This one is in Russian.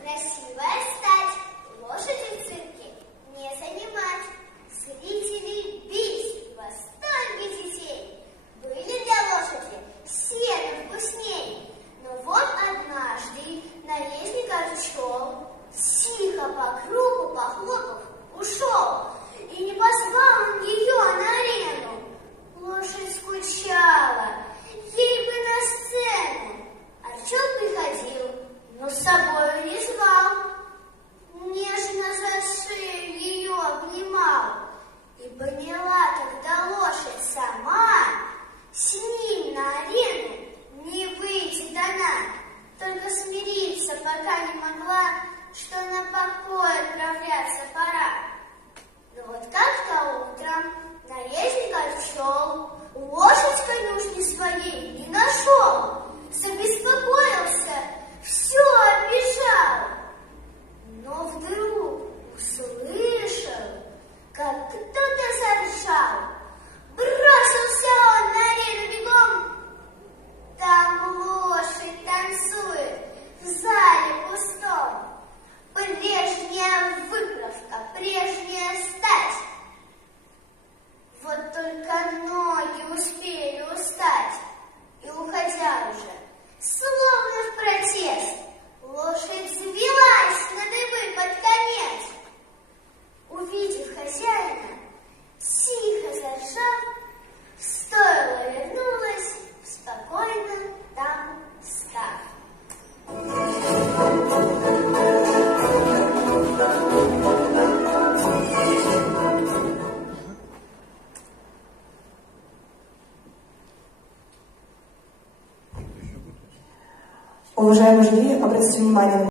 Красивая стать, лошади в цирке не занимать. Зрители бить, в восторге детей. Были для лошади сено вкусней. Но вот однажды наездник отшел, тихо по кругу похлопав, ушел. И не позвал он ее на арену. Лошадь скучала, ей бы на сцену. Орел приходил, но с собою не звал. Нежно за шею ее обнимал. И поняла тогда лошадь сама, с ним на арену не выйдет она. Только смириться пока не могла, что на покой отправляться пора. Но вот как-то утром наездник отшел, лошадь конюшни своей не нашел. Забеспокоился, все оббежал. Но вдруг услышал, как кто-то заржал. Бросился он на арену бегом. Там лошадь танцует в зале пустом. Прежняя выправка, прежняя стать. Вот только ноги успели устать. И уходя уже, словно в протест, лошадь взвилась на дыбы под конец. Увидев хозяина, тихо заржав, в стойло вернулась, спокойно там став. Уважаемые жюри, обратите внимание на